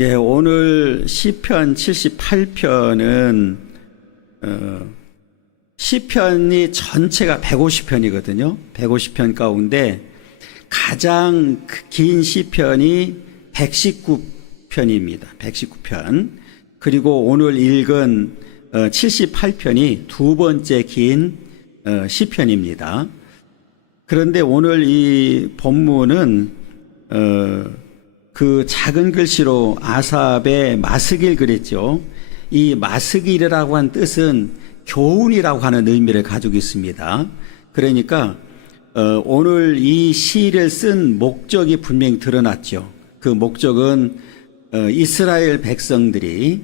예, 오늘 시편 78편은 시편이 전체가 150편이거든요. 150편 가운데 가장 긴 시편이 119편입니다. 119편. 그리고 오늘 읽은 78편이 두 번째 긴 시편입니다. 그런데 오늘 이 본문은 그 작은 글씨로 아삽의 마스길 그랬죠. 이 마스길이라고 한 뜻은 교훈이라고 하는 의미를 가지고 있습니다. 그러니까 오늘 이 시를 쓴 목적이 분명히 드러났죠. 그 목적은 이스라엘 백성들이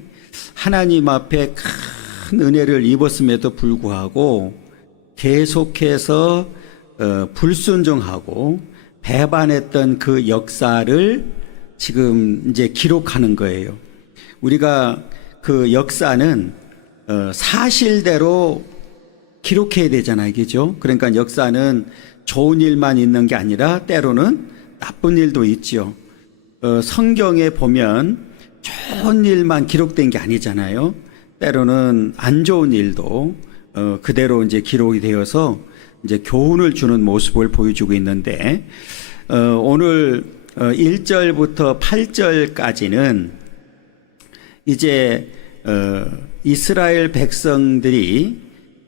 하나님 앞에 큰 은혜를 입었음에도 불구하고 계속해서 불순종하고 배반했던 그 역사를 지금 이제 기록하는 거예요. 우리가 그 역사는 사실대로 기록해야 되잖아요. 그죠? 그러니까 역사는 좋은 일만 있는 게 아니라 때로는 나쁜 일도 있죠. 성경에 보면 좋은 일만 기록된 게 아니잖아요. 때로는 안 좋은 일도 그대로 이제 기록이 되어서 이제 교훈을 주는 모습을 보여주고 있는데 오늘 1절부터 8절까지는 이제 이스라엘 백성들이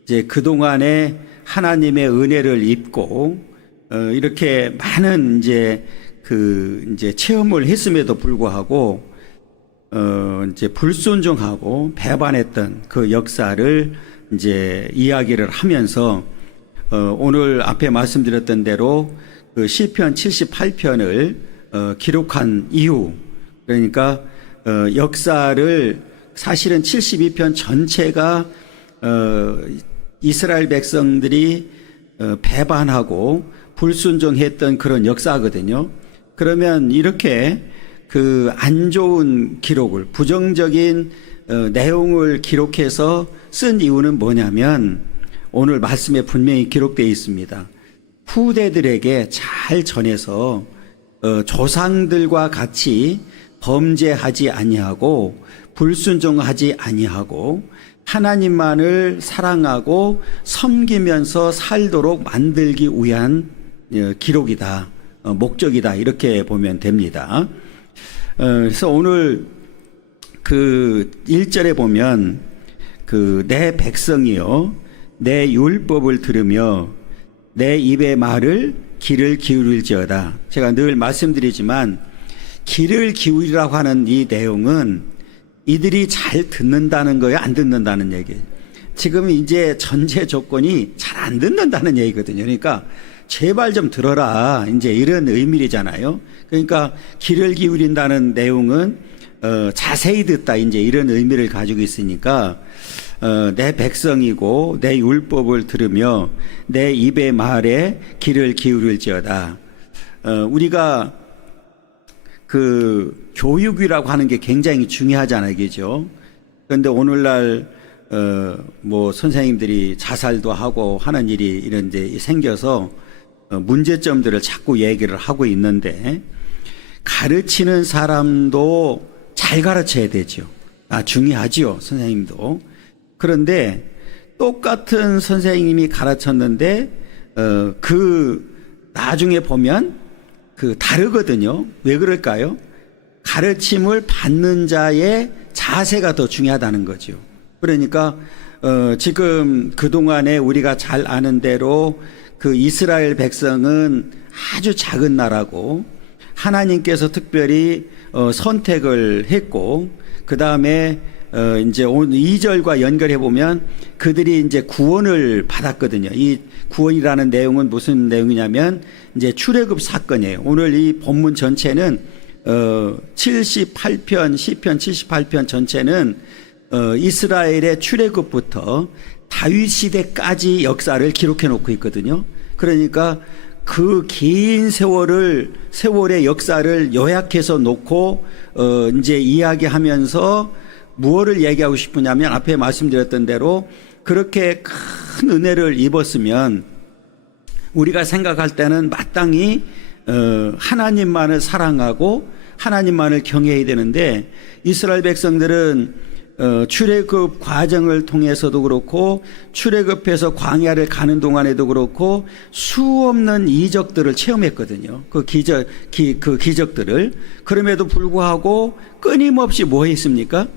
이제 그동안에 하나님의 은혜를 입고 이렇게 많은 이제 체험을 했음에도 불구하고 이제 불순종하고 배반했던 그 역사를 이제 이야기를 하면서 오늘 앞에 말씀드렸던 대로 그 시편 78편을 기록한 이유, 그러니까 역사를 사실은 72편 전체가 이스라엘 백성들이 배반하고 불순종했던 그런 역사거든요. 그러면 이렇게 그 안 좋은 기록을, 부정적인 내용을 기록해서 쓴 이유는 뭐냐면 오늘 말씀에 분명히 기록되어 있습니다. 후대들에게 잘 전해서 조상들과 같이 범죄하지 아니하고 불순종하지 아니하고 하나님만을 사랑하고 섬기면서 살도록 만들기 위한 기록이다, 목적이다, 이렇게 보면 됩니다. 그래서 오늘 그 1절에 보면 내 백성이요 내 율법을 들으며 내 입의 말을 귀를 기울일지어다. 제가 늘 말씀드리지만 귀를 기울이라고 하는 이 내용은 이들이 잘 듣는다는 거예요, 안 듣는다는 얘기예요. 지금 이제 전제 조건이 잘 안 듣는다는 얘기거든요. 그러니까 제발 좀 들어라, 이제 이런 의미잖아요. 그러니까 귀를 기울인다는 내용은 자세히 듣다, 이제 이런 의미를 가지고 있으니까 내 백성이고 내 율법을 들으며 내 입의 말에 귀를 기울일지어다. 우리가 그 교육이라고 하는 게 굉장히 중요하잖아요, 그죠? 그런데 오늘날 뭐 선생님들이 자살도 하고 하는 일이 이런 데 생겨서 문제점들을 자꾸 얘기를 하고 있는데 가르치는 사람도 잘 가르쳐야 되죠. 중요하지요, 선생님도. 그런데 똑같은 선생님이 가르쳤는데 나중에 보면 다르거든요. 왜 그럴까요? 가르침을 받는 자의 자세가 더 중요하다는 거죠. 그러니까 지금 그동안에 우리가 잘 아는 대로 그 이스라엘 백성은 아주 작은 나라고 하나님께서 특별히 선택을 했고 그 다음에 이제 오늘 2절과 연결해 보면 그들이 이제 구원을 받았거든요. 이 구원이라는 내용은 무슨 내용이냐면 이제 출애굽 사건이에요. 오늘 이 본문 전체는 78편 시편 78편 전체는 이스라엘의 출애굽부터 다윗 시대까지 역사를 기록해 놓고 있거든요. 그러니까 그 긴 세월의 역사를 요약해서 놓고 이제 이야기하면서 무엇을 얘기하고 싶으냐면 앞에 말씀드렸던 대로 그렇게 큰 은혜를 입었으면 우리가 생각할 때는 마땅히 하나님만을 사랑하고 하나님만을 경외해야 되는데 이스라엘 백성들은 출애굽 과정을 통해서도 그렇고 출애굽해서 광야를 가는 동안에도 그렇고 수없는 이적들을 체험했거든요. 그 기적들을. 그럼에도 불구하고 끊임없이 뭐 했습니까?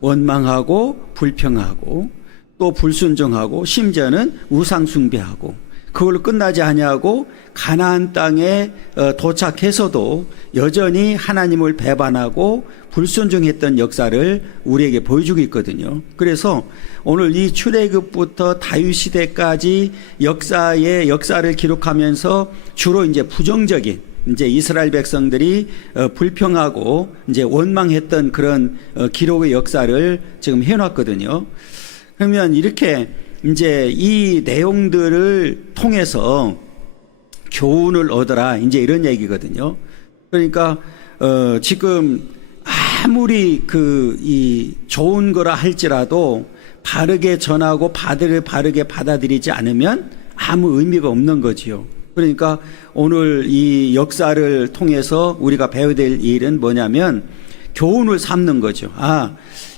원망하고 불평하고 또 불순종하고 심지어는 우상 숭배하고 그걸로 끝나지 아니하고 가나안 땅에 도착해서도 여전히 하나님을 배반하고 불순종했던 역사를 우리에게 보여주고 있거든요. 그래서 오늘 이 출애굽부터 다윗 시대까지 역사를 기록하면서 주로 이제 부정적인 이제 이스라엘 백성들이 불평하고 이제 원망했던 그런 기록의 역사를 지금 해놨거든요. 그러면 이렇게 이제 이 내용들을 통해서 교훈을 얻어라 이제 이런 얘기거든요. 그러니까 지금 아무리 이 좋은 거라 할지라도 바르게 전하고 바르게 받아들이지 않으면 아무 의미가 없는 거지요. 그러니까 오늘 이 역사를 통해서 우리가 배워야 될 일은 뭐냐면 교훈을 삼는 거죠.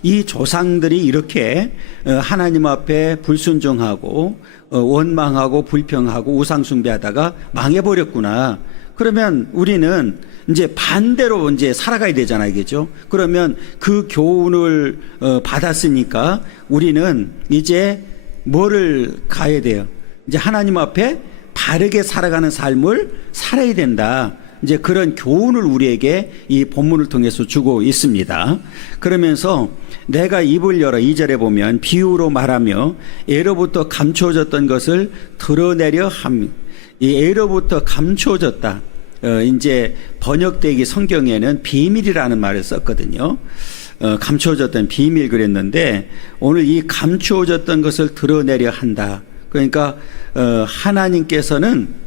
이 조상들이 이렇게 하나님 앞에 불순종하고 원망하고 불평하고 우상숭배하다가 망해버렸구나. 그러면 우리는 이제 반대로 이제 살아가야 되잖아요, 그죠? 그러면 그 교훈을 받았으니까 우리는 이제 뭐를 가야 돼요? 이제 하나님 앞에 바르게 살아가는 삶을 살아야 된다. 이제 그런 교훈을 우리에게 이 본문을 통해서 주고 있습니다. 그러면서 내가 입을 열어 2절에 보면 비유로 말하며 애로부터 감추어졌던 것을 드러내려 함. 이 애로부터 감추어졌다. 이제 번역되기 성경에는 비밀이라는 말을 썼거든요. 감추어졌던 비밀 그랬는데 오늘 이 감추어졌던 것을 드러내려 한다. 그러니까 하나님께서는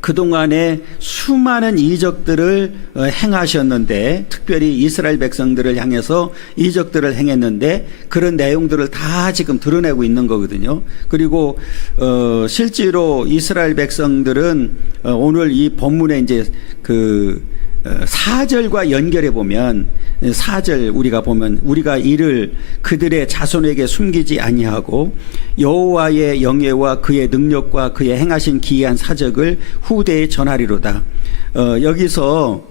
그동안에 수많은 이적들을 행하셨는데 특별히 이스라엘 백성들을 향해서 이적들을 행했는데 그런 내용들을 다 지금 드러내고 있는 거거든요. 그리고 실제로 이스라엘 백성들은 오늘 이 본문에 이제 4절과 연결해 보면 4절 우리가 보면 우리가 이를 그들의 자손에게 숨기지 아니하고 여호와의 영예와 그의 능력과 그의 행하신 기이한 사적을 후대에 전하리로다. 여기서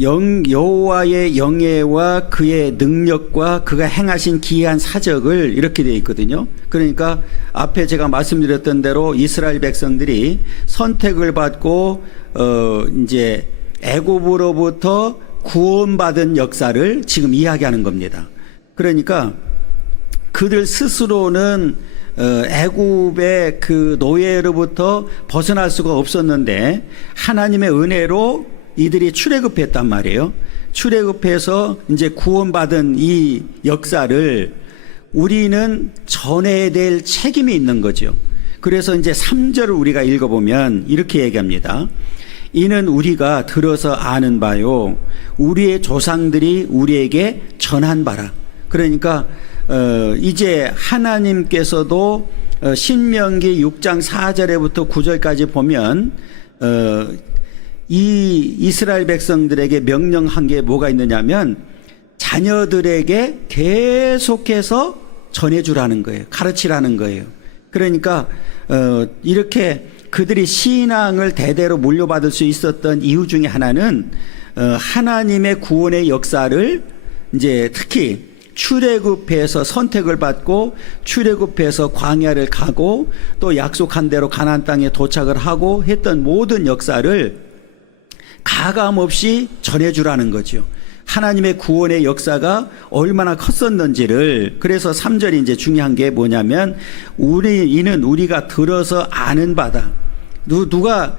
여호와의 영예와 그의 능력과 그가 행하신 기이한 사적을 이렇게 되어 있거든요. 그러니까 앞에 제가 말씀드렸던 대로 이스라엘 백성들이 선택을 받고 이제 애굽으로부터 구원받은 역사를 지금 이야기하는 겁니다. 그러니까 그들 스스로는 애굽의 그 노예로부터 벗어날 수가 없었는데 하나님의 은혜로 이들이 출애굽했단 말이에요. 출애굽해서 이제 구원받은 이 역사를 우리는 전해야 될 책임이 있는 거죠. 그래서 이제 3절을 우리가 읽어보면 이렇게 얘기합니다. 이는 우리가 들어서 아는 바요 우리의 조상들이 우리에게 전한 바라. 그러니까 이제 하나님께서도 신명기 6장 4절에부터 9절까지 보면 이 이스라엘 백성들에게 명령한 게 뭐가 있느냐면 자녀들에게 계속해서 전해주라는 거예요. 가르치라는 거예요. 그러니까 이렇게 그들이 신앙을 대대로 물려받을 수 있었던 이유 중에 하나는 하나님의 구원의 역사를 이제 특히 출애굽해서 선택을 받고 출애굽해서 광야를 가고 또 약속한 대로 가나안 땅에 도착을 하고 했던 모든 역사를 가감없이 전해주라는 거죠. 하나님의 구원의 역사가 얼마나 컸었는지를. 그래서 3절이 이제 중요한 게 뭐냐면 이는 우리가 들어서 아는 바다. 누가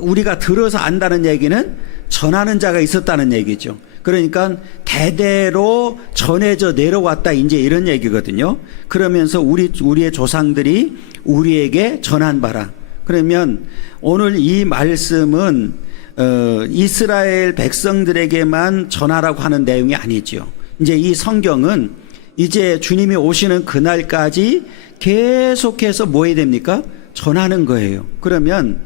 우리가 들어서 안다는 얘기는 전하는 자가 있었다는 얘기죠. 그러니까 대대로 전해져 내려왔다 이제 이런 얘기거든요. 그러면서 우리의 조상들이 우리에게 전한 바라. 그러면 오늘 이 말씀은 이스라엘 백성들에게만 전하라고 하는 내용이 아니죠. 이제 이 성경은 이제 주님이 오시는 그날까지 계속해서 뭐 해야 됩니까? 전하는 거예요. 그러면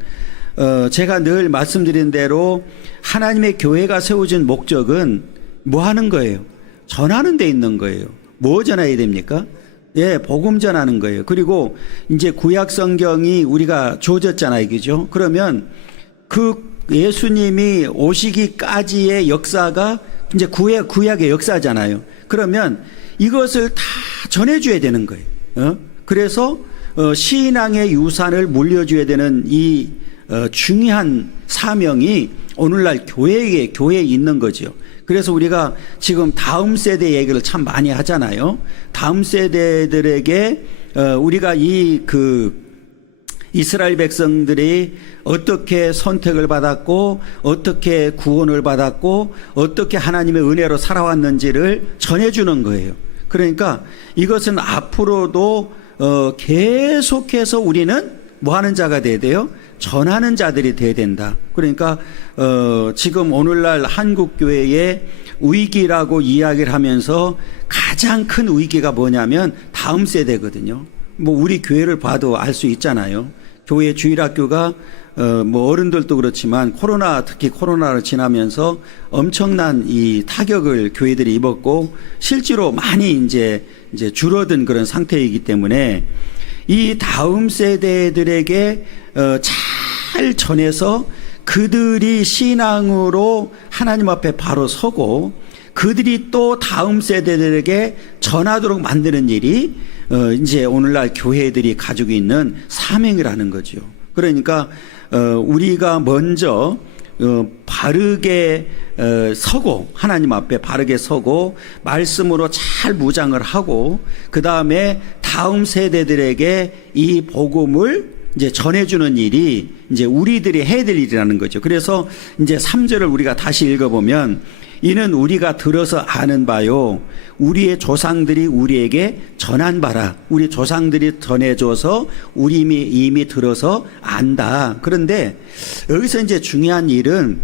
제가 늘 말씀드린 대로 하나님의 교회가 세워진 목적은 뭐 하는 거예요? 전하는 데 있는 거예요. 뭐 전해야 됩니까? 예, 복음 전하는 거예요. 그리고 이제 구약 성경이 우리가 주어졌잖아요. 그죠? 그러면 그 예수님이 오시기까지의 역사가 이제 구약의 역사잖아요. 그러면 이것을 다 전해줘야 되는 거예요. 그래서 신앙의 유산을 물려줘야 되는 이 중요한 사명이 오늘날 교회에 있는 거죠. 그래서 우리가 지금 다음 세대 얘기를 참 많이 하잖아요. 다음 세대들에게 우리가 이스라엘 백성들이 어떻게 선택을 받았고 어떻게 구원을 받았고 어떻게 하나님의 은혜로 살아왔는지를 전해주는 거예요. 그러니까 이것은 앞으로도 계속해서 우리는 뭐 하는 자가 돼야 돼요? 전하는 자들이 돼야 된다. 그러니까 지금 오늘날 한국교회의 위기라고 이야기를 하면서 가장 큰 위기가 뭐냐면 다음 세대거든요. 뭐 우리 교회를 봐도 알 수 있잖아요. 교회 주일학교가 뭐 어른들도 그렇지만 특히 코로나를 지나면서 엄청난 이 타격을 교회들이 입었고 실제로 많이 이제 줄어든 그런 상태이기 때문에 이 다음 세대들에게 잘 전해서 그들이 신앙으로 하나님 앞에 바로 서고 그들이 또 다음 세대들에게 전하도록 만드는 일이 이제 오늘날 교회들이 가지고 있는 사명이라는 거죠. 그러니까 우리가 먼저 바르게 서고 하나님 앞에 바르게 서고 말씀으로 잘 무장을 하고 그 다음에 다음 세대들에게 이 복음을 이제 전해주는 일이 이제 우리들이 해야 될 일이라는 거죠. 그래서 이제 3절을 우리가 다시 읽어보면 이는 우리가 들어서 아는 바요 우리의 조상들이 우리에게 전한 바라. 우리 조상들이 전해줘서 우리 이미 들어서 안다. 그런데 여기서 이제 중요한 일은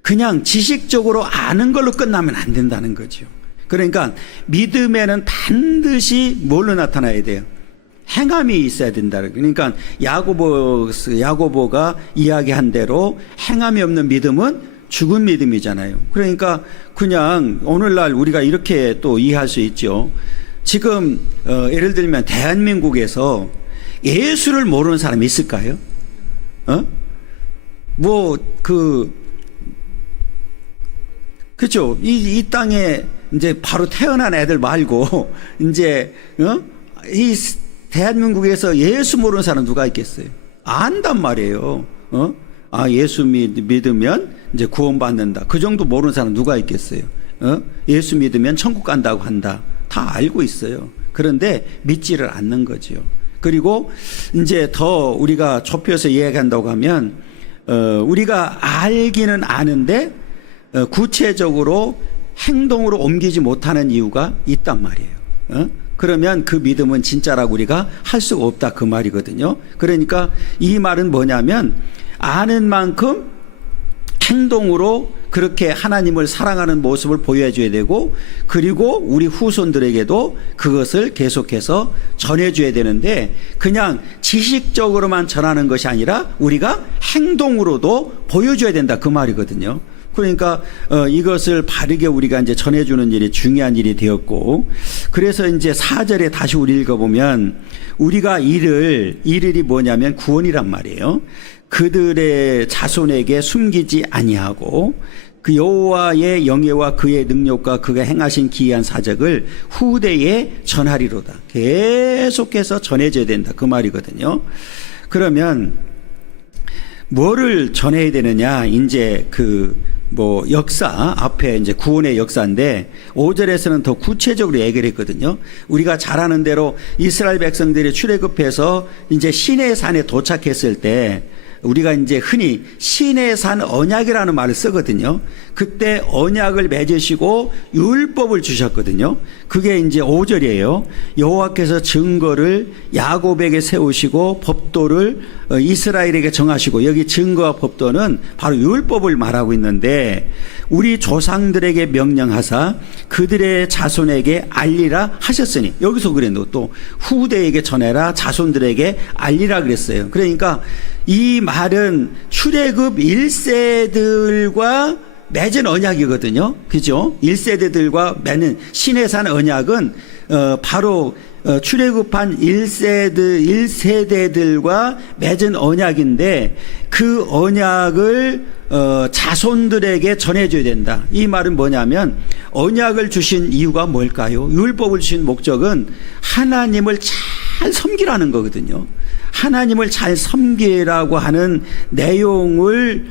그냥 지식적으로 아는 걸로 끝나면 안 된다는 거죠. 그러니까 믿음에는 반드시 뭘로 나타나야 돼요? 행함이 있어야 된다. 그러니까 야고보가 이야기한 대로 행함이 없는 믿음은 죽은 믿음이잖아요. 그러니까 그냥 오늘날 우리가 이렇게 또 이해할 수 있죠. 지금 예를 들면 대한민국에서 예수를 모르는 사람이 있을까요? 그렇죠. 이 땅에 이제 바로 태어난 애들 말고 이제 이 대한민국에서 예수 모르는 사람 누가 있겠어요? 안단 말이에요. 예수 믿으면 이제 구원받는다. 그 정도 모르는 사람 누가 있겠어요? 예수 믿으면 천국 간다고 한다. 다 알고 있어요. 그런데 믿지를 않는 거죠. 그리고 이제 더 우리가 좁혀서 이야기한다고 하면 우리가 알기는 아는데 구체적으로 행동으로 옮기지 못하는 이유가 있단 말이에요. 그러면 그 믿음은 진짜라고 우리가 할 수가 없다 그 말이거든요. 그러니까 이 말은 뭐냐면 아는 만큼 행동으로 그렇게 하나님을 사랑하는 모습을 보여줘야 되고 그리고 우리 후손들에게도 그것을 계속해서 전해줘야 되는데 그냥 지식적으로만 전하는 것이 아니라 우리가 행동으로도 보여줘야 된다 그 말이거든요. 그러니까 이것을 바르게 우리가 이제 전해주는 일이 중요한 일이 되었고 그래서 이제 4절에 다시 우리 읽어보면 우리가 이를이 뭐냐면 구원이란 말이에요. 그들의 자손에게 숨기지 아니하고 그 여호와의 영예와 그의 능력과 그가 행하신 기이한 사적을 후대에 전하리로다. 계속해서 전해져야 된다 그 말이거든요. 그러면 뭐를 전해야 되느냐? 이제 역사 앞에 이제 구원의 역사인데 5절에서는 더 구체적으로 얘기를 했거든요. 우리가 잘 아는 대로 이스라엘 백성들이 출애굽해서 이제 시내 산에 도착했을 때 우리가 이제 흔히 시내산 언약이라는 말을 쓰거든요. 그때 언약을 맺으시고 율법을 주셨거든요. 그게 이제 5절이에요. 여호와께서 증거를 야곱에게 세우시고 법도를 이스라엘에게 정하시고 여기 증거와 법도는 바로 율법을 말하고 있는데 우리 조상들에게 명령하사 그들의 자손에게 알리라 하셨으니 여기서 그랬는데 또 후대에게 전해라 자손들에게 알리라 그랬어요. 그러니까 이 말은 출애굽 1세들과 맺은 언약이거든요. 그죠? 1세대들과 맺는 시내산 언약은 바로 출애굽한 1세대들과 맺은 언약인데 그 언약을 자손들에게 전해줘야 된다. 이 말은 뭐냐면 언약을 주신 이유가 뭘까요? 율법을 주신 목적은 하나님을 잘 섬기라는 거거든요. 하나님을 잘 섬기라고 하는 내용을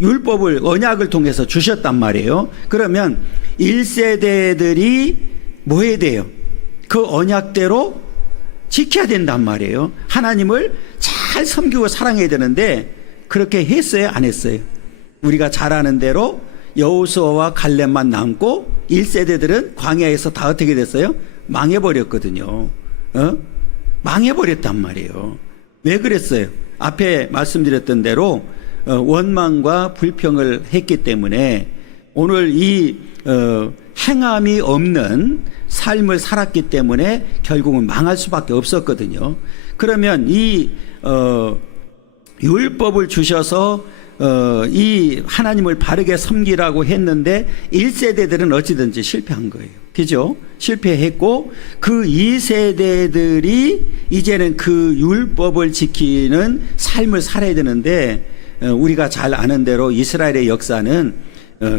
율법을 언약을 통해서 주셨단 말이에요. 그러면 1세대들이 뭐 해야 돼요? 그 언약대로 지켜야 된단 말이에요. 하나님을 잘 섬기고 사랑해야 되는데 그렇게 했어요? 안 했어요? 우리가 잘 아는 대로 여호수아와 갈렙만 남고 1세대들은 광야에서 다 어떻게 됐어요? 망해버렸거든요. 망해버렸단 말이에요. 왜 그랬어요? 앞에 말씀드렸던 대로 원망과 불평을 했기 때문에 오늘 이 행함이 없는 삶을 살았기 때문에 결국은 망할 수밖에 없었거든요. 그러면 이 율법을 주셔서 이 하나님을 바르게 섬기라고 했는데 1세대들은 어찌든지 실패한 거예요. 그죠? 실패했고 그 2세대들이 이제는 그 율법을 지키는 삶을 살아야 되는데 우리가 잘 아는 대로 이스라엘의 역사는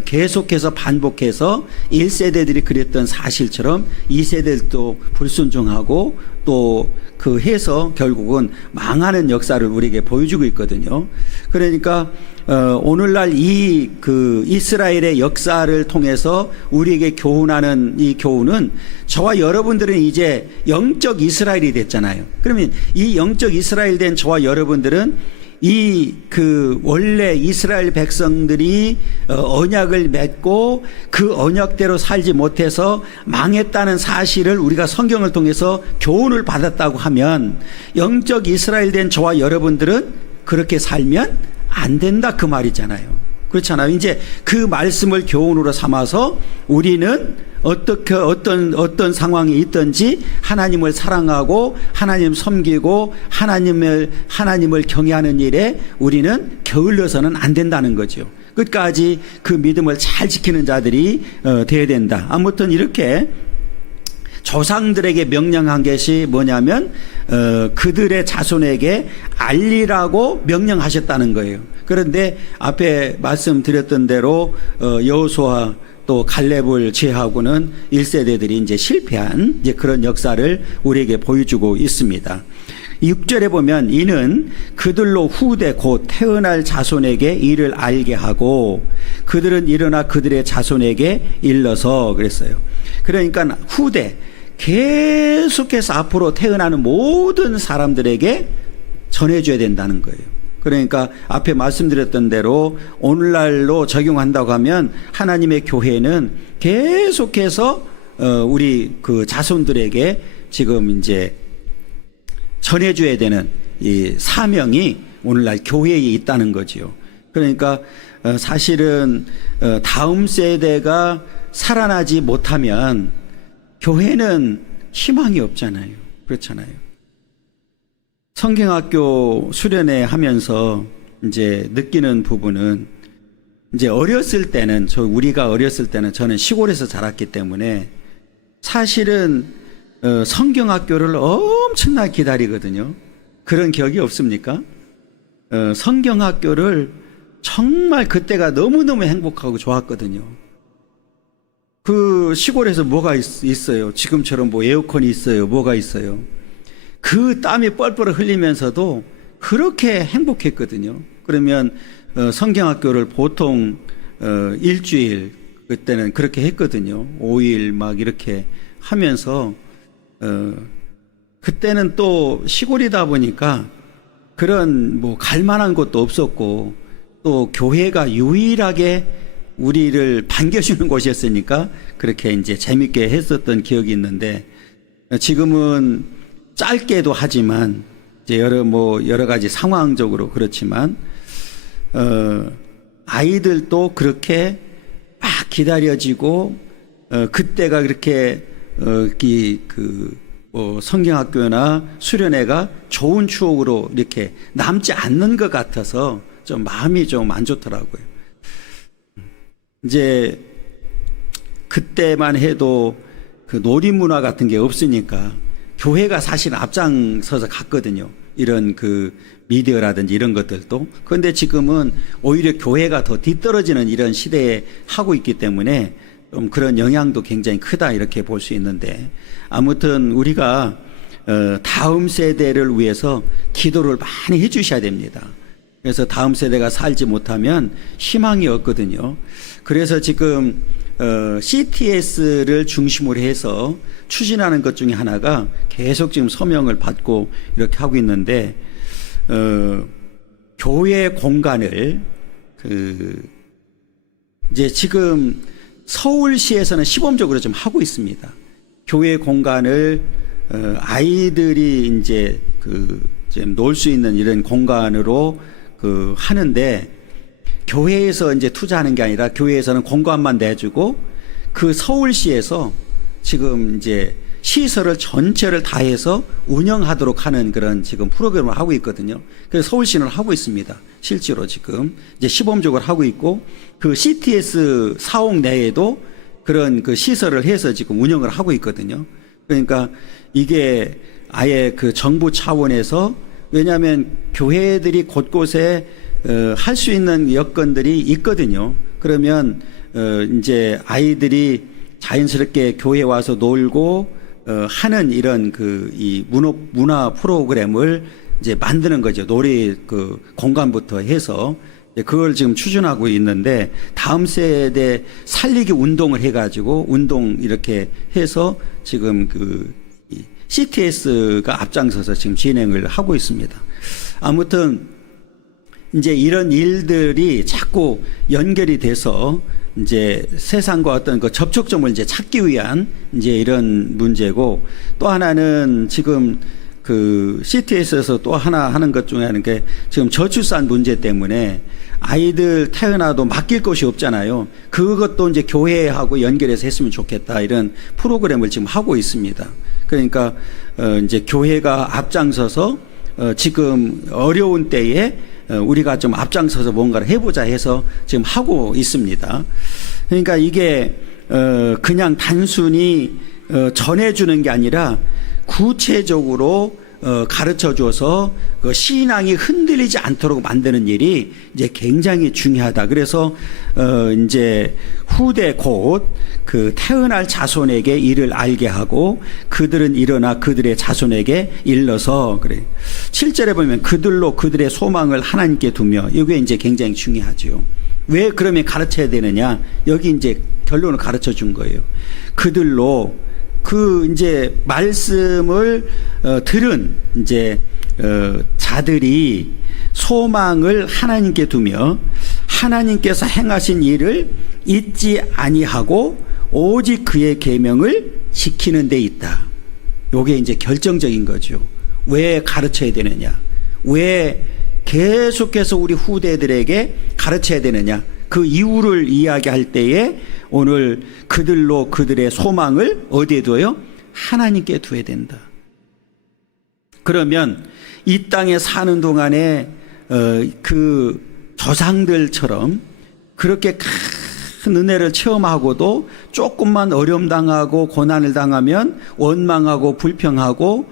계속해서 반복해서 1세대들이 그랬던 사실처럼 2세대들도 불순종하고 또 그 해서 결국은 망하는 역사를 우리에게 보여주고 있거든요. 그러니까 오늘날 이 그 이스라엘의 역사를 통해서 우리에게 교훈하는 이 교훈은 저와 여러분들은 이제 영적 이스라엘이 됐잖아요. 그러면 이 영적 이스라엘 된 저와 여러분들은 이 그 원래 이스라엘 백성들이 언약을 맺고 그 언약대로 살지 못해서 망했다는 사실을 우리가 성경을 통해서 교훈을 받았다고 하면 영적 이스라엘 된 저와 여러분들은 그렇게 살면 안 된다 그 말이잖아요. 그렇잖아요. 이제 그 말씀을 교훈으로 삼아서 우리는 어떻게 어떤 상황이 있든지 하나님을 사랑하고 하나님 섬기고 하나님을 경외하는 일에 우리는 게을러서는 안 된다는 거죠. 끝까지 그 믿음을 잘 지키는 자들이 돼야 된다. 아무튼 이렇게 조상들에게 명령한 것이 뭐냐면 그들의 자손에게 알리라고 명령하셨다는 거예요. 그런데 앞에 말씀드렸던 대로 여호수아 또 갈렙을 제하고는 1세대들이 이제 실패한 이제 그런 역사를 우리에게 보여주고 있습니다. 6절에 보면 이는 그들로 후대 곧 태어날 자손에게 이를 알게 하고 그들은 일어나 그들의 자손에게 일러서 그랬어요. 그러니까 후대 계속해서 앞으로 태어나는 모든 사람들에게 전해줘야 된다는 거예요. 그러니까 앞에 말씀드렸던 대로 오늘날로 적용한다고 하면 하나님의 교회는 계속해서 우리 그 자손들에게 지금 이제 전해줘야 되는 이 사명이 오늘날 교회에 있다는 거지요. 그러니까 사실은 다음 세대가 살아나지 못하면 교회는 희망이 없잖아요. 그렇잖아요. 성경학교 수련회 하면서 이제 느끼는 부분은 이제 어렸을 때는 우리가 어렸을 때는 저는 시골에서 자랐기 때문에 사실은 성경학교를 엄청나게 기다리거든요. 그런 기억이 없습니까? 성경학교를 정말 그때가 너무너무 행복하고 좋았거든요. 그 시골에서 뭐가 있어요? 지금처럼 뭐 에어컨이 있어요? 뭐가 있어요? 그 땀이 뻘뻘 흘리면서도 그렇게 행복했거든요. 그러면 성경학교를 보통 일주일 그때는 그렇게 했거든요. 5일 막 이렇게 하면서 그때는 또 시골이다 보니까 그런 뭐 갈만한 곳도 없었고 또 교회가 유일하게 우리를 반겨주는 곳이었으니까 그렇게 이제 재밌게 했었던 기억이 있는데 지금은 짧게도 하지만 이제 여러 가지 상황적으로 그렇지만 아이들도 그렇게 막 기다려지고 그때가 그렇게 성경학교나 수련회가 좋은 추억으로 이렇게 남지 않는 것 같아서 좀 마음이 좀 안 좋더라고요. 이제 그때만 해도 그 놀이문화 같은 게 없으니까 교회가 사실 앞장서서 갔거든요. 이런 그 미디어라든지 이런 것들도. 그런데 지금은 오히려 교회가 더 뒤떨어지는 이런 시대에 하고 있기 때문에 좀 그런 영향도 굉장히 크다 이렇게 볼 수 있는데, 아무튼 우리가 다음 세대를 위해서 기도를 많이 해 주셔야 됩니다. 그래서 다음 세대가 살지 못하면 희망이 없거든요. 그래서 지금 CTS를 중심으로 해서 추진하는 것 중에 하나가 계속 지금 서명을 받고 이렇게 하고 있는데, 교회 공간을 이제 지금 서울시에서는 시범적으로 좀 하고 있습니다. 교회 공간을 아이들이 이제 좀 놀 수 있는 이런 공간으로 하는데, 교회에서 이제 투자하는 게 아니라 교회에서는 공간만 내주고 그 서울시에서 지금 이제 시설을 전체를 다해서 운영하도록 하는 그런 지금 프로그램을 하고 있거든요. 그래서 서울시는 하고 있습니다. 실제로 지금 이제 시범적으로 하고 있고, 그 CTS 사옥 내에도 그런 그 시설을 해서 지금 운영을 하고 있거든요. 그러니까 이게 아예 그 정부 차원에서, 왜냐하면 교회들이 곳곳에 할 수 있는 여건들이 있거든요. 그러면 이제 아이들이 자연스럽게 교회에 와서 놀고 하는 이런 이 문화 프로그램을 이제 만드는 거죠. 놀이 그 공간부터 해서 그걸 지금 추진하고 있는데, 다음 세대 살리기 운동을 해가지고 운동 이렇게 해서 지금 이 CTS가 앞장서서 지금 진행을 하고 있습니다. 아무튼 이제 이런 일들이 자꾸 연결이 돼서 이제 세상과 어떤 그 접촉점을 이제 찾기 위한 이제 이런 문제고, 또 하나는 지금 그 CTS에서 또 하나 하는 것 중에 하는 게 지금 저출산 문제 때문에 아이들 태어나도 맡길 곳이 없잖아요. 그것도 이제 교회하고 연결해서 했으면 좋겠다, 이런 프로그램을 지금 하고 있습니다. 그러니까 이제 교회가 앞장서서 지금 어려운 때에 우리가 좀 앞장서서 뭔가를 해보자 해서 지금 하고 있습니다. 그러니까 이게 그냥 단순히 전해주는 게 아니라 구체적으로 가르쳐 줘서 그 신앙이 흔들리지 않도록 만드는 일이 이제 굉장히 중요하다. 그래서 이제 후대 곧 그 태어날 자손에게 이를 알게 하고 그들은 일어나 그들의 자손에게 일러서, 그래 7절에 보면 그들로 그들의 소망을 하나님께 두며, 이게 이제 굉장히 중요하죠. 왜 그러면 가르쳐야 되느냐? 여기 이제 결론을 가르쳐 준 거예요. 그들로 그 이제 말씀을 들은 이제 자들이 소망을 하나님께 두며 하나님께서 행하신 일을 잊지 아니하고 오직 그의 계명을 지키는 데 있다. 요게 이제 결정적인 거죠. 왜 가르쳐야 되느냐? 왜 계속해서 우리 후대들에게 가르쳐야 되느냐? 그 이유를 이야기할 때에 오늘 그들로 그들의 소망을 어디에 둬요? 하나님께 두어야 된다. 그러면 이 땅에 사는 동안에 그 조상들처럼 그렇게 큰 은혜를 체험하고도 조금만 어려움 당하고 고난을 당하면 원망하고 불평하고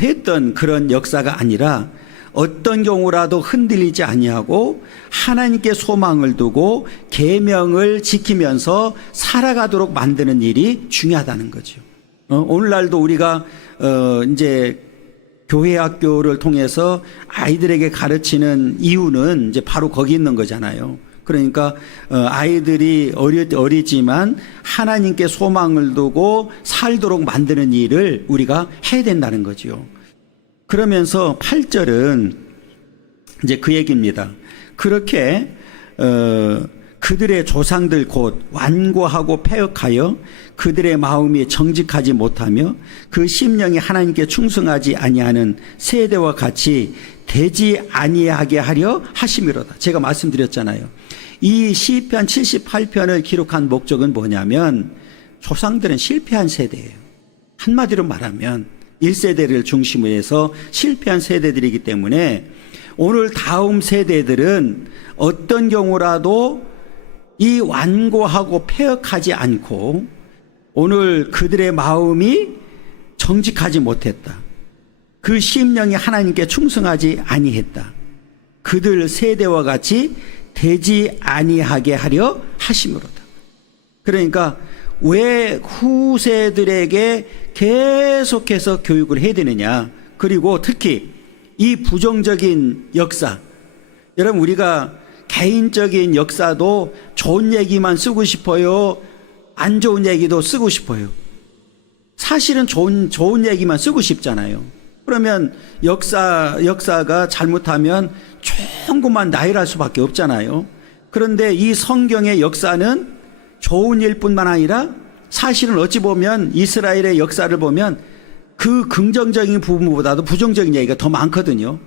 했던 그런 역사가 아니라, 어떤 경우라도 흔들리지 아니하고 하나님께 소망을 두고 계명을 지키면서 살아가도록 만드는 일이 중요하다는 거죠. 오늘날도 우리가 이제 교회 학교를 통해서 아이들에게 가르치는 이유는 이제 바로 거기 있는 거잖아요. 그러니까 아이들이 어리지만 하나님께 소망을 두고 살도록 만드는 일을 우리가 해야 된다는 거죠. 그러면서 8절은 이제 그 얘기입니다. 그렇게 그들의 조상들 곧 완고하고 패역하여 그들의 마음이 정직하지 못하며 그 심령이 하나님께 충성하지 아니하는 세대와 같이 되지 아니하게 하려 하심이로다. 제가 말씀드렸잖아요. 이 시편 78편을 기록한 목적은 뭐냐면 조상들은 실패한 세대예요. 한마디로 말하면 1세대를 중심으로 해서 실패한 세대들이기 때문에 오늘 다음 세대들은 어떤 경우라도 이 완고하고 폐역하지 않고 오늘 그들의 마음이 정직하지 못했다. 그 심령이 하나님께 충성하지 아니했다. 그들 세대와 같이 되지 아니하게 하려 하심으로다. 그러니까 왜 후세들에게 계속해서 교육을 해야 되느냐. 그리고 특히 이 부정적인 역사, 여러분 우리가 개인적인 역사도 좋은 얘기만 쓰고 싶어요? 안 좋은 얘기도 쓰고 싶어요? 사실은 좋은 얘기만 쓰고 싶잖아요. 그러면 역사가 잘못하면 좋은 것만 나열할 수밖에 없잖아요. 그런데 이 성경의 역사는 좋은 일뿐만 아니라 사실은 어찌 보면 이스라엘의 역사를 보면 그 긍정적인 부분보다도 부정적인 얘기가 더 많거든요.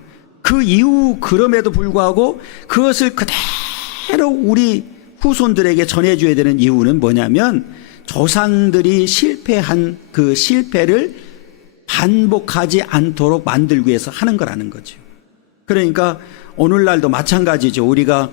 그 이유 그럼에도 불구하고 그것을 그대로 우리 후손들에게 전해줘야 되는 이유는 뭐냐면 조상들이 실패한 그 실패를 반복하지 않도록 만들기 위해서 하는 거라는 거죠. 그러니까 오늘날도 마찬가지죠. 우리가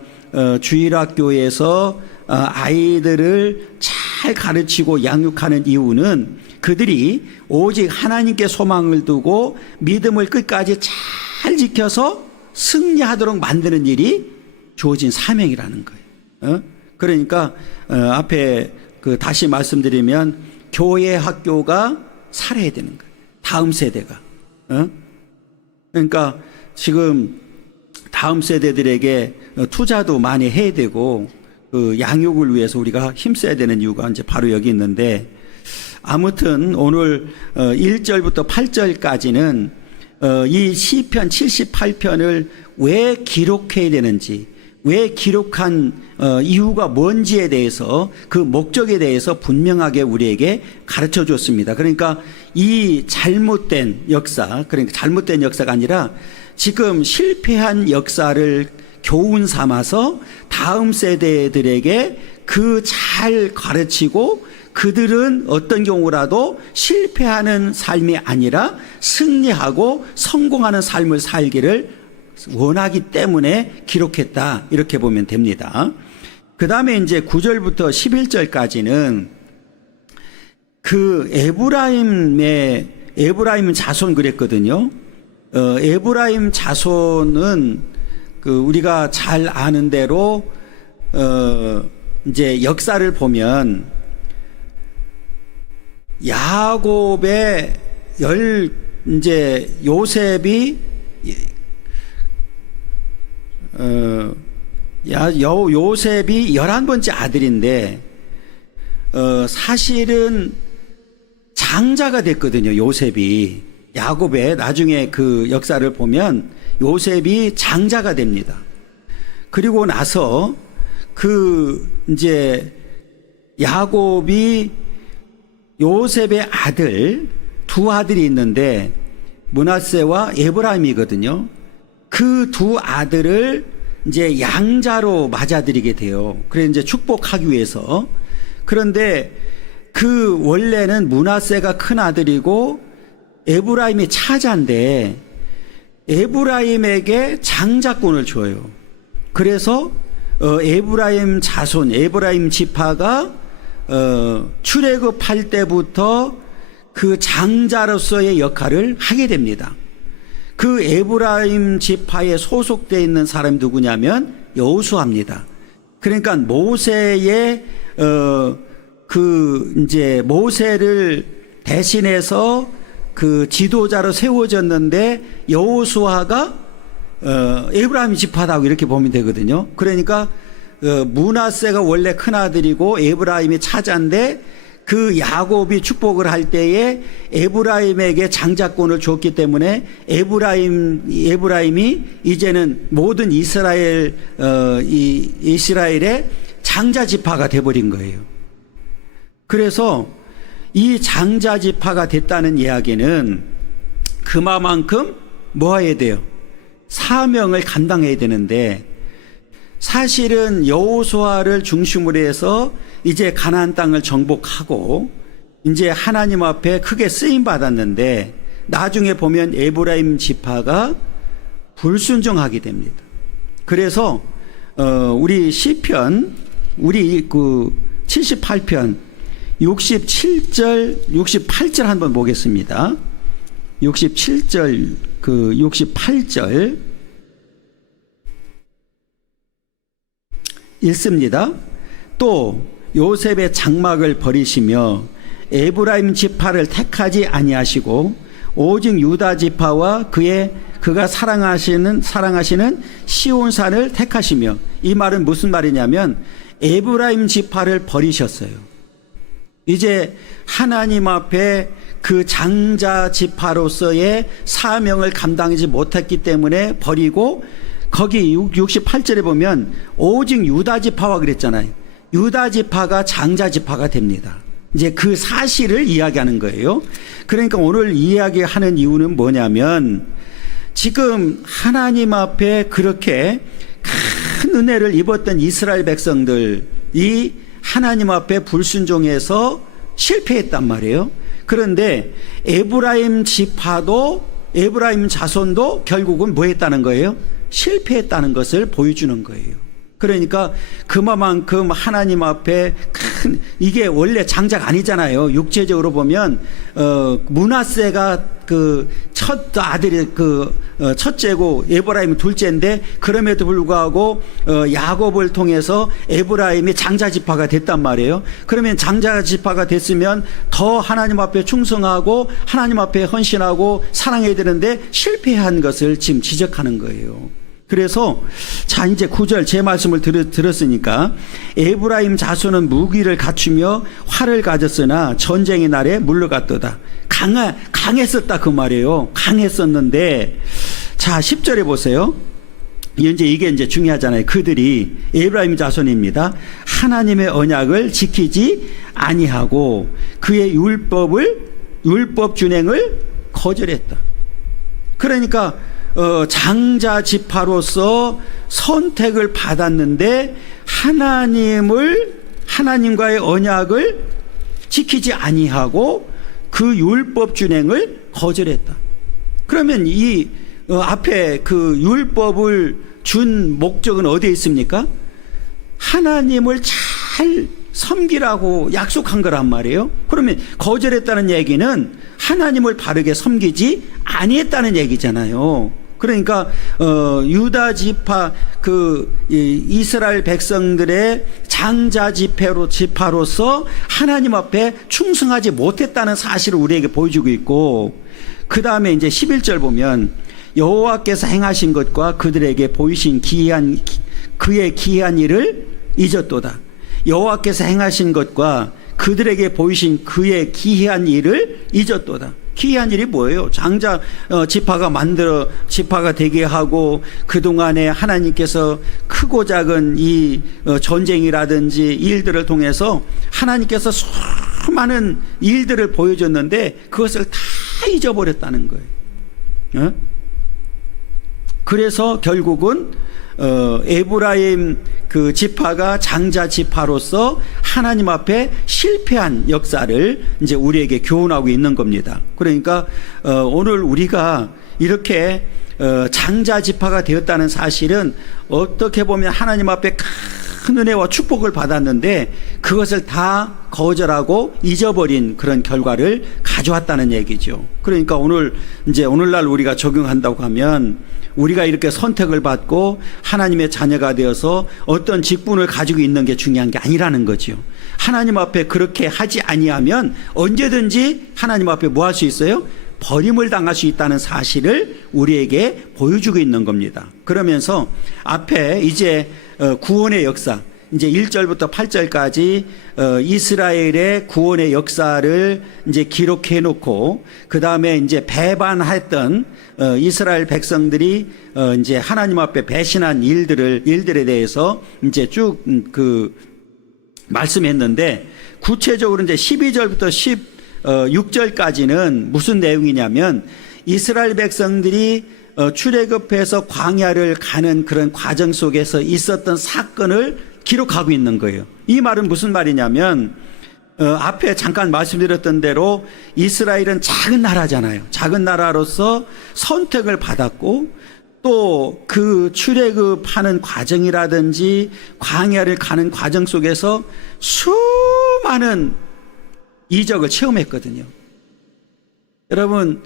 주일학교에서 아이들을 잘 가르치고 양육하는 이유는 그들이 오직 하나님께 소망을 두고 믿음을 끝까지 잘 지켜서 승리하도록 만드는 일이 주어진 사명이라는 거예요. 그러니까 앞에 다시 말씀드리면 교회 학교가 살아야 되는 거예요. 다음 세대가. 그러니까 지금 다음 세대들에게 투자도 많이 해야 되고 그 양육을 위해서 우리가 힘써야 되는 이유가 이제 바로 여기 있는데, 아무튼 오늘 1절부터 8절까지는 이 시편 78편을 왜 기록해야 되는지, 왜 기록한 이유가 뭔지에 대해서, 그 목적에 대해서 분명하게 우리에게 가르쳐 줬습니다. 그러니까 이 잘못된 역사, 그러니까 잘못된 역사가 아니라 지금 실패한 역사를 교훈 삼아서 다음 세대들에게 그 잘 가르치고 그들은 어떤 경우라도 실패하는 삶이 아니라 승리하고 성공하는 삶을 살기를 원하기 때문에 기록했다, 이렇게 보면 됩니다. 그 다음에 이제 9절부터 11절까지는 그 에브라임 자손 그랬거든요. 에브라임 자손은 그 우리가 잘 아는 대로 이제 역사를 보면 야곱의 이제 요셉이 요셉이 11번째 아들인데 사실은 장자가 됐거든요. 요셉이 야곱의 나중에 그 역사를 보면 요셉이 장자가 됩니다. 그리고 나서 이제 야곱이 요셉의 아들 두 아들이 있는데 므낫세와 에브라임이거든요. 그 두 아들을 이제 양자로 맞아들이게 돼요. 그래서 이제 축복하기 위해서. 그런데 그 원래는 므낫세가 큰 아들이고 에브라임이 차자인데 에브라임에게 장자권을 줘요. 그래서 에브라임 자손, 에브라임 지파가 출애굽할 때부터 그 장자로서의 역할을 하게 됩니다. 그 에브라임 지파에 소속되어 있는 사람이 누구냐면 여호수아입니다. 그러니까 모세의 이제 모세를 대신해서 그 지도자로 세워졌는데 여호수아가 에브라임 지파다고 이렇게 보면 되거든요. 그러니까 므낫세가 원래 큰 아들이고 에브라임이 차자인데 그 야곱이 축복을 할 때에 에브라임에게 장자권을 줬기 때문에 에브라임이 이제는 모든 이스라엘의 장자 지파가 돼버린 거예요. 그래서 이 장자 지파가 됐다는 이야기는 그만큼 뭐 해야 돼요? 사명을 감당해야 되는데, 사실은 여호수아를 중심으로 해서 이제 가나안 땅을 정복하고 이제 하나님 앞에 크게 쓰임 받았는데 나중에 보면 에브라임 지파가 불순종하게 됩니다. 그래서 우리 시편, 우리 그 78편 67절 68절 한번 보겠습니다. 67절 그 68절 읽습니다. 또 요셉의 장막을 버리시며 에브라임 지파를 택하지 아니하시고 오직 유다 지파와 그가 사랑하시는 시온산을 택하시며, 이 말은 무슨 말이냐면 에브라임 지파를 버리셨어요. 이제 하나님 앞에 그 장자 지파로서의 사명을 감당하지 못했기 때문에 버리고, 거기 68절에 보면 오직 유다 지파와 그랬잖아요. 유다 지파가 장자 지파가 됩니다. 이제 그 사실을 이야기하는 거예요. 그러니까 오늘 이야기하는 이유는 뭐냐면, 지금 하나님 앞에 그렇게 큰 은혜를 입었던 이스라엘 백성들이 하나님 앞에 불순종해서 실패했단 말이에요. 그런데 에브라임 지파도, 에브라임 자손도 결국은 뭐 했다는 거예요? 실패했다는 것을 보여주는 거예요. 그러니까 그만큼 하나님 앞에 큰, 이게 원래 장자가 아니잖아요. 육체적으로 보면 므낫세가 그 첫 아들이 첫째고 에브라임이 둘째인데, 그럼에도 불구하고 야곱을 통해서 에브라임이 장자 지파가 됐단 말이에요. 그러면 장자 지파가 됐으면 더 하나님 앞에 충성하고 하나님 앞에 헌신하고 사랑해야 되는데 실패한 것을 지금 지적하는 거예요. 그래서 자, 이제 9절 제 말씀을 들었으니까, 에브라임 자손은 무기를 갖추며 활을 가졌으나 전쟁의 날에 물러갔도다. 강했었다 그 말이에요. 강했었는데, 자 10절에 보세요. 이게 이제 중요하잖아요. 그들이, 에브라임 자손입니다, 하나님의 언약을 지키지 아니하고 그의 율법 준행을 거절했다. 그러니까 장자 지파로서 선택을 받았는데 하나님과의 언약을 지키지 아니하고 그 율법 준행을 거절했다. 그러면 이 앞에 그 율법을 준 목적은 어디에 있습니까? 하나님을 잘 섬기라고 약속한 거란 말이에요. 그러면 거절했다는 얘기는 하나님을 바르게 섬기지 아니했다는 얘기잖아요. 그러니까 유다 지파, 이스라엘 백성들의 장자 지파로서 하나님 앞에 충성하지 못했다는 사실을 우리에게 보여주고 있고, 그 다음에 이제 11절 보면 여호와께서 행하신 것과 그들에게 보이신 그의 기이한 일을 잊었도다. 여호와께서 행하신 것과 그들에게 보이신 그의 기이한 일을 잊었도다. 기이한 일이 뭐예요? 장자 지파가 되게 하고, 그동안에 하나님께서 크고 작은 이 전쟁이라든지 일들을 통해서 하나님께서 수많은 일들을 보여줬는데 그것을 다 잊어버렸다는 거예요. 그래서 결국은 에브라임 그 지파가 장자 지파로서 하나님 앞에 실패한 역사를 이제 우리에게 교훈하고 있는 겁니다. 그러니까 오늘 우리가 이렇게 장자 지파가 되었다는 사실은 어떻게 보면 하나님 앞에 큰 은혜와 축복을 받았는데 그것을 다 거절하고 잊어버린 그런 결과를 가져왔다는 얘기죠. 그러니까 오늘날 우리가 적용한다고 하면, 우리가 이렇게 선택을 받고 하나님의 자녀가 되어서 어떤 직분을 가지고 있는 게 중요한 게 아니라는 거죠. 하나님 앞에 그렇게 하지 아니하면 언제든지 하나님 앞에 뭐 할 수 있어요? 버림을 당할 수 있다는 사실을 우리에게 보여주고 있는 겁니다. 그러면서 앞에 이제 구원의 역사, 이제 1절부터 8절까지 이스라엘의 구원의 역사를 이제 기록해 놓고, 그 다음에 이제 배반했던 이스라엘 백성들이 이제 하나님 앞에 배신한 일들에 대해서 이제 쭉 말씀했는데, 구체적으로 이제 12절부터 16절까지는 무슨 내용이냐면, 이스라엘 백성들이 출애굽해서 광야를 가는 그런 과정 속에서 있었던 사건을 기록하고 있는 거예요. 이 말은 무슨 말이냐면, 앞에 잠깐 말씀드렸던 대로 이스라엘은 작은 나라잖아요. 작은 나라로서 선택을 받았고 또 그 출애굽하는 과정이라든지 광야를 가는 과정 속에서 수많은 이적을 체험했거든요. 여러분,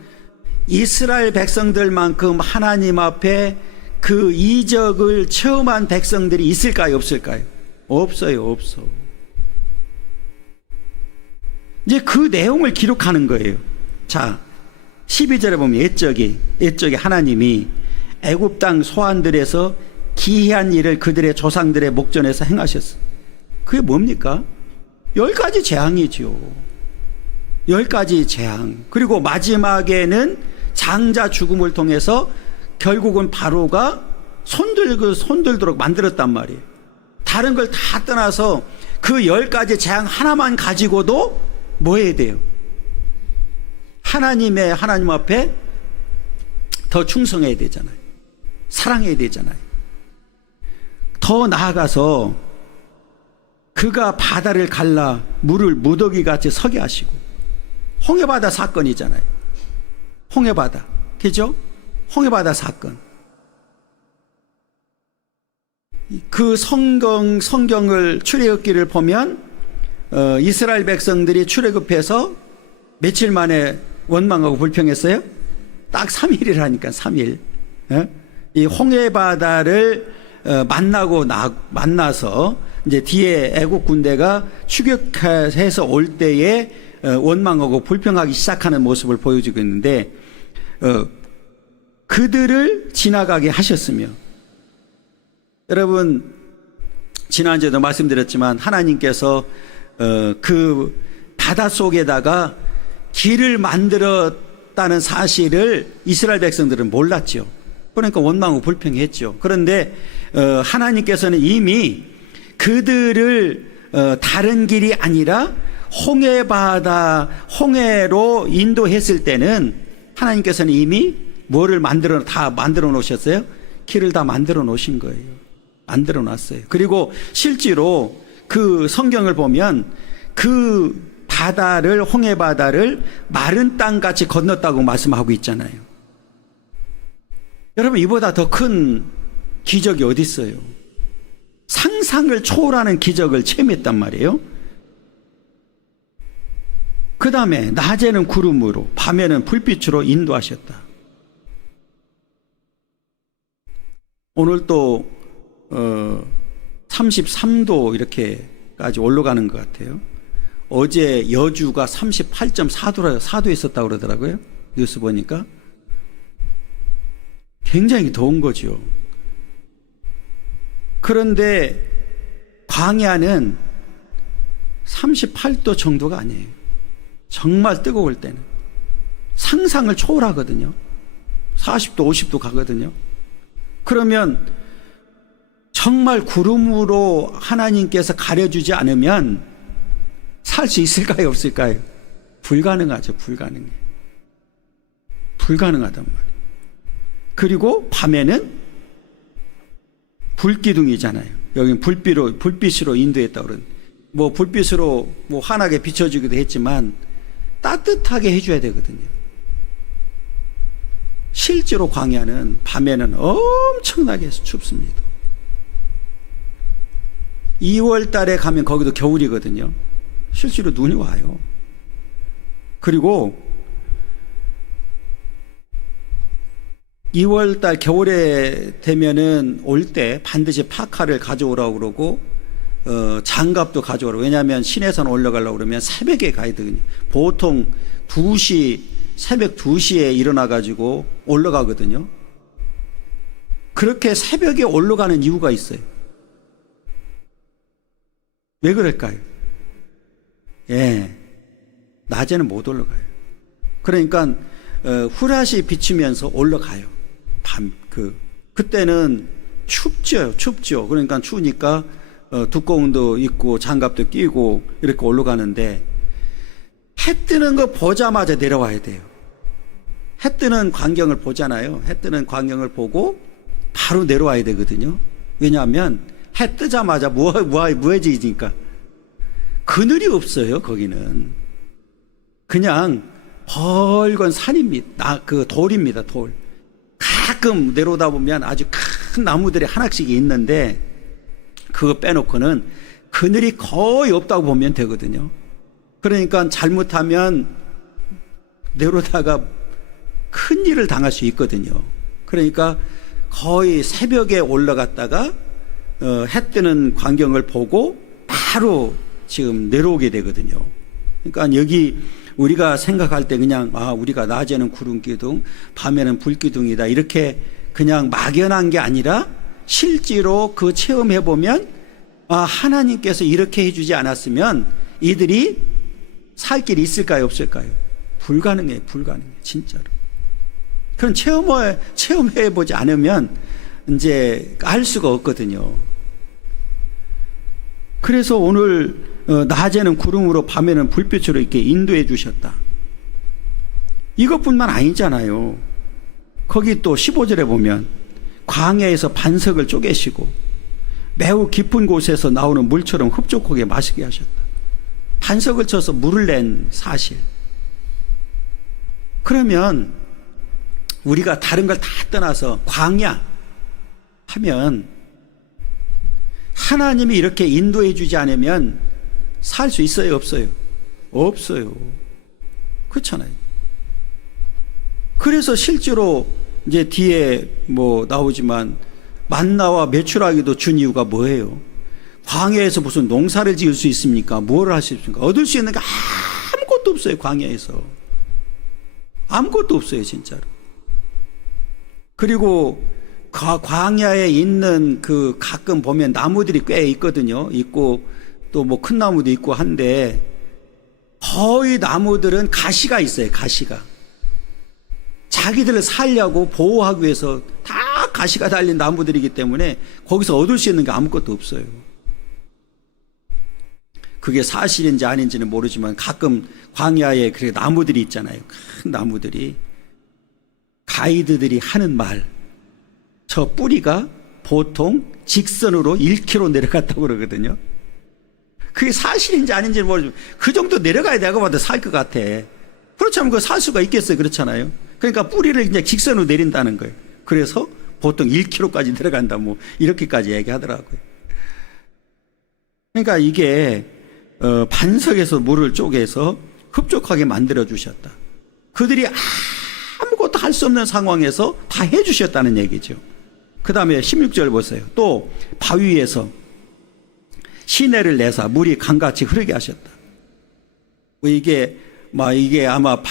이스라엘 백성들만큼 하나님 앞에 그 이적을 체험한 백성들이 있을까요, 없을까요? 없어요, 없어. 이제 그 내용을 기록하는 거예요. 자, 12절에 보면 옛적에 하나님이 애굽 땅 소환들에서 기이한 일을 그들의 조상들의 목전에서 행하셨어. 그게 뭡니까? 10가지 재앙이죠. 10가지 재앙. 그리고 마지막에는 장자 죽음을 통해서 결국은 바로가 손들도록 만들었단 말이에요. 다른 걸 다 떠나서 그 10가지 재앙 하나만 가지고도 뭐 해야 돼요? 하나님 앞에 더 충성해야 되잖아요. 사랑해야 되잖아요. 더 나아가서 그가 바다를 갈라 물을 무더기같이 서게 하시고, 홍해바다 사건이잖아요. 홍해바다, 그죠? 홍해바다 사건. 그 성경을 출애굽기를 보면 이스라엘 백성들이 출애굽해서 며칠 만에 원망하고 불평했어요? 딱 3일이라니까, 3일. 이 홍해바다를 만나서 이제 뒤에 애국 군대가 추격해서 올 때에 원망하고 불평하기 시작하는 모습을 보여주고 있는데, 그들을 지나가게 하셨으며, 여러분 지난주에도 말씀드렸지만 하나님께서 그 바다 속에다가 길을 만들었다는 사실을 이스라엘 백성들은 몰랐죠. 그러니까 원망하고 불평했죠. 그런데 하나님께서는 이미 그들을 다른 길이 아니라 홍해로 인도했을 때는 하나님께서는 이미 뭐를 다 만들어 놓으셨어요? 길을 다 만들어 놓으신 거예요. 만들어 놨어요. 그리고 실제로 그 성경을 보면 그 홍해바다를 마른 땅같이 건넜다고 말씀하고 있잖아요. 여러분, 이보다 더 큰 기적이 어디 있어요? 상상을 초월하는 기적을 체험했단 말이에요. 그 다음에 낮에는 구름으로 밤에는 불빛으로 인도하셨다. 오늘 또 33도 이렇게까지 올라가는 것 같아요. 어제 여주가 38.4도 있었다고 그러더라고요. 뉴스 보니까. 굉장히 더운 거죠. 그런데 광야는 38도 정도가 아니에요. 정말 뜨거울 때는 상상을 초월하거든요. 40도 50도 가거든요. 그러면 정말 구름으로 하나님께서 가려주지 않으면 살 수 있을까요, 없을까요? 불가능하죠. 불가능하단 말이에요. 그리고 밤에는 불기둥이잖아요. 여기는 불빛으로 인도했다고 그러는, 불빛으로 환하게 비춰주기도 했지만 따뜻하게 해줘야 되거든요. 실제로 광야는 밤에는 엄청나게 춥습니다. 2월 달에 가면 거기도 겨울이거든요. 실제로 눈이 와요. 그리고 2월 달 겨울에 되면은 올 때 반드시 파카를 가져오라고 그러고 장갑도 가져오라고. 왜냐하면 시내산 올라가려고 그러면 새벽에 가야 되거든요. 보통 새벽 2시에 일어나가지고 올라가거든요. 그렇게 새벽에 올라가는 이유가 있어요. 왜 그럴까요? 낮에는 못 올라가요. 그러니까 후라시 비치면서 올라가요. 그때는 춥죠. 그러니까 추우니까 두꺼운 도 입고 장갑도 끼고 이렇게 올라가는데, 해 뜨는 거 보자마자 내려와야 돼요. 해 뜨는 광경을 보잖아요. 해 뜨는 광경을 보고 바로 내려와야 되거든요. 왜냐하면 해 뜨자마자 무해지니까. 그늘이 없어요. 거기는 그냥 벌건 산입니다. 그 돌입니다. 돌. 가끔 내려오다 보면 아주 큰 나무들이 하나씩 있는데 그거 빼놓고는 그늘이 거의 없다고 보면 되거든요. 그러니까 잘못하면 내려오다가 큰 일을 당할 수 있거든요. 그러니까 거의 새벽에 올라갔다가 해 뜨는 광경을 보고 바로 지금 내려오게 되거든요. 그러니까 여기 우리가 생각할 때 그냥 우리가 낮에는 구름기둥 밤에는 불기둥이다 이렇게 그냥 막연한 게 아니라 실제로 그 체험해보면 하나님께서 이렇게 해주지 않았으면 이들이 살 길이 있을까요 없을까요? 불가능해요. 진짜로. 그런 체험해보지 않으면 이제 알 수가 없거든요. 그래서 오늘 낮에는 구름으로 밤에는 불빛으로 이렇게 인도해 주셨다. 이것뿐만 아니잖아요. 거기 또 15절에 보면 광야에서 반석을 쪼개시고 매우 깊은 곳에서 나오는 물처럼 흡족하게 마시게 하셨다. 반석을 쳐서 물을 낸 사실. 그러면 우리가 다른 걸 다 떠나서 광야 하면 하나님이 이렇게 인도해 주지 않으면 살 수 있어요 없어요? 없어요. 그렇잖아요. 그래서 실제로 이제 뒤에 뭐 나오지만 만나와 메추라기도 준 이유가 뭐예요? 광야에서 무슨 농사를 지을 수 있습니까? 뭘 할 수 있습니까? 얻을 수 있는 게 아무것도 없어요. 광야에서 아무것도 없어요 진짜로. 그리고 광야에 있는 그 가끔 보면 나무들이 꽤 있거든요. 있고 또 뭐 큰 나무도 있고 한데 거의 나무들은 가시가 있어요. 가시가 자기들을 살려고 보호하기 위해서 다 가시가 달린 나무들이기 때문에 거기서 얻을 수 있는 게 아무것도 없어요. 그게 사실인지 아닌지는 모르지만 가끔 광야에 그렇게 나무들이 있잖아요. 큰 나무들이. 가이드들이 하는 말, 저 뿌리가 보통 직선으로 1km 내려갔다고 그러거든요. 그게 사실인지 아닌지는 모르지만 그 정도 내려가야 내가 봐도 살 것 같아. 그렇지 않으면 살 수가 있겠어요. 그렇잖아요. 그러니까 뿌리를 그냥 직선으로 내린다는 거예요. 그래서 보통 1km까지 내려간다 뭐 이렇게까지 얘기하더라고요. 그러니까 이게 반석에서 물을 쪼개서 흡족하게 만들어 주셨다. 그들이 아무것도 할 수 없는 상황에서 다 해주셨다는 얘기죠. 그 다음에 16절 보세요. 또 바위에서 시내를 내사 물이 강같이 흐르게 하셨다. 이게 아마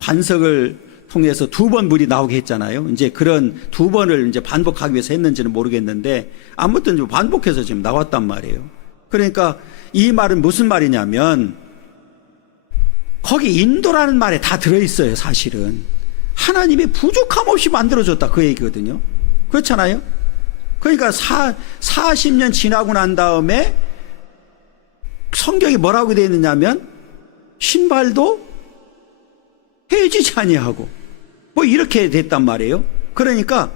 반석을 통해서 2번 물이 나오게 했잖아요. 이제 그런 2번을 이제 반복하기 위해서 했는지는 모르겠는데 아무튼 좀 반복해서 지금 나왔단 말이에요. 그러니까 이 말은 무슨 말이냐면 거기 인도라는 말에 다 들어있어요. 사실은 하나님이 부족함 없이 만들어줬다 그 얘기거든요. 그렇잖아요. 그러니까 40년 지나고 난 다음에 성경이 뭐라고 되어 있느냐면 신발도 헤어지지 아니하고 뭐 이렇게 됐단 말이에요. 그러니까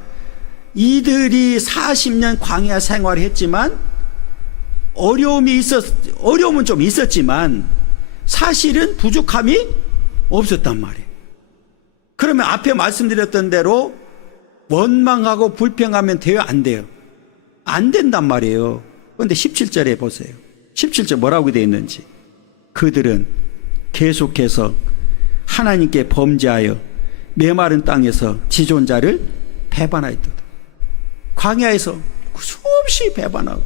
이들이 40년 광야 생활을 했지만 어려움은 좀 있었지만 사실은 부족함이 없었단 말이에요. 그러면 앞에 말씀드렸던 대로 원망하고 불평하면 돼요? 안 돼요? 안 된단 말이에요. 그런데 17절에 보세요. 17절 뭐라고 되어 있는지. 그들은 계속해서 하나님께 범죄하여 메마른 땅에서 지존자를 배반하였도다. 광야에서 수없이 배반하고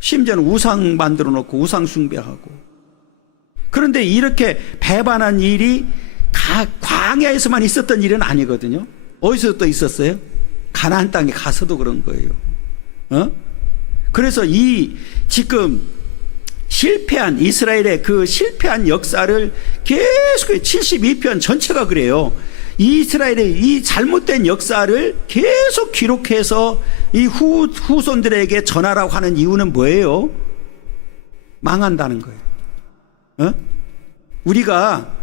심지어는 우상 만들어 놓고 우상 숭배하고. 그런데 이렇게 배반한 일이 광야에서만 있었던 일은 아니거든요. 어디서 또 있었어요? 가나안 땅에 가서도 그런 거예요. 그래서 이 지금 실패한 이스라엘의 그 실패한 역사를 계속 72편 전체가 그래요. 이스라엘의 이 잘못된 역사를 계속 기록해서 이 후손들에게 전하라고 하는 이유는 뭐예요? 망한다는 거예요. 우리가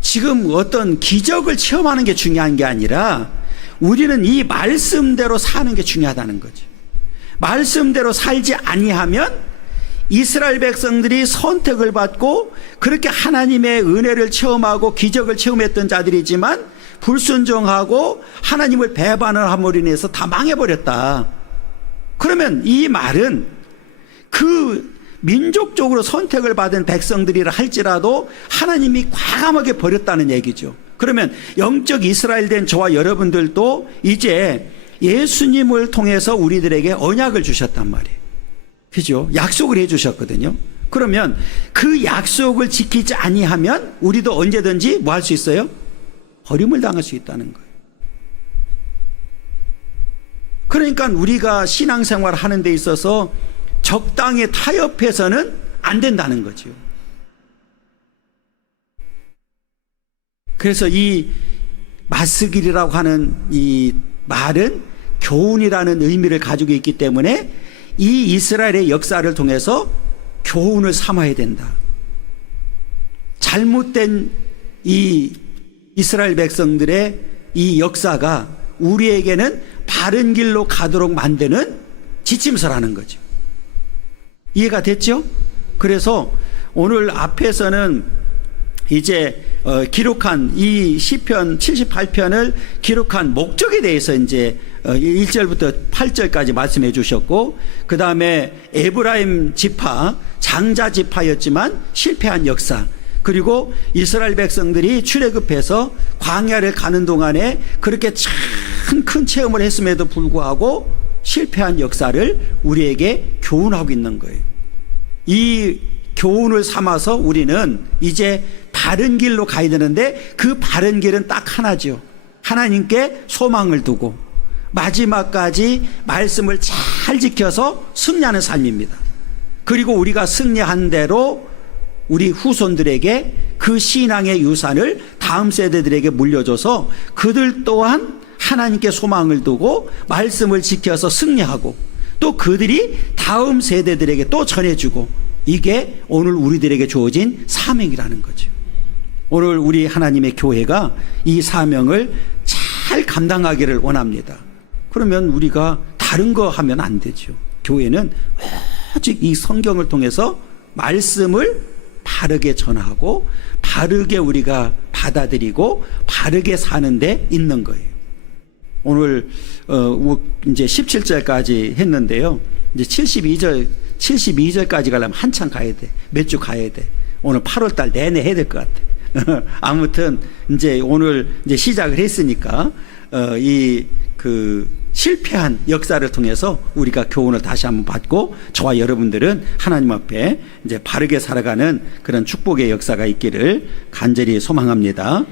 지금 어떤 기적을 체험하는 게 중요한 게 아니라 우리는 이 말씀대로 사는 게 중요하다는 거죠. 말씀대로 살지 아니하면 이스라엘 백성들이 선택을 받고 그렇게 하나님의 은혜를 체험하고 기적을 체험했던 자들이지만 불순종하고 하나님을 배반을 함으로 인해서 다 망해버렸다. 그러면 이 말은 그 민족적으로 선택을 받은 백성들이라 할지라도 하나님이 과감하게 버렸다는 얘기죠. 그러면 영적 이스라엘 된 저와 여러분들도 이제 예수님을 통해서 우리들에게 언약을 주셨단 말이에요. 그죠? 약속을 해 주셨거든요. 그러면 그 약속을 지키지 아니하면 우리도 언제든지 뭐 할 수 있어요? 버림을 당할 수 있다는 거예요. 그러니까 우리가 신앙생활 하는 데 있어서 적당히 타협해서는 안 된다는 거죠. 그래서 이 마스길이라고 하는 이 말은 교훈이라는 의미를 가지고 있기 때문에 이 이스라엘의 역사를 통해서 교훈을 삼아야 된다. 잘못된 이 이스라엘 백성들의 이 역사가 우리에게는 바른 길로 가도록 만드는 지침서라는 거죠. 이해가 됐죠? 그래서 오늘 앞에서는 이제 기록한 이 시편 78편을 기록한 목적에 대해서 이제 1절부터 8절까지 말씀해 주셨고, 그 다음에 에브라임 지파, 장자 지파였지만 실패한 역사, 그리고 이스라엘 백성들이 출애굽해서 광야를 가는 동안에 그렇게 참 큰 체험을 했음에도 불구하고 실패한 역사를 우리에게 교훈하고 있는 거예요. 이 교훈을 삼아서 우리는 이제 바른 길로 가야 되는데 그 바른 길은 딱 하나죠. 하나님께 소망을 두고 마지막까지 말씀을 잘 지켜서 승리하는 삶입니다. 그리고 우리가 승리한 대로 우리 후손들에게 그 신앙의 유산을 다음 세대들에게 물려줘서 그들 또한 하나님께 소망을 두고 말씀을 지켜서 승리하고 또 그들이 다음 세대들에게 또 전해주고, 이게 오늘 우리들에게 주어진 사명이라는 거죠. 오늘 우리 하나님의 교회가 이 사명을 잘 감당하기를 원합니다. 그러면 우리가 다른 거 하면 안 되죠. 교회는 오직 이 성경을 통해서 말씀을 바르게 전하고 바르게 우리가 받아들이고 바르게 사는 데 있는 거예요. 오늘 이제 17절까지 했는데요. 이제 72절까지 가려면 한참 가야 돼. 몇 주 가야 돼. 오늘 8월 달 내내 해야 될 것 같아. 아무튼 이제 오늘 이제 시작을 했으니까 실패한 역사를 통해서 우리가 교훈을 다시 한번 받고 저와 여러분들은 하나님 앞에 이제 바르게 살아가는 그런 축복의 역사가 있기를 간절히 소망합니다.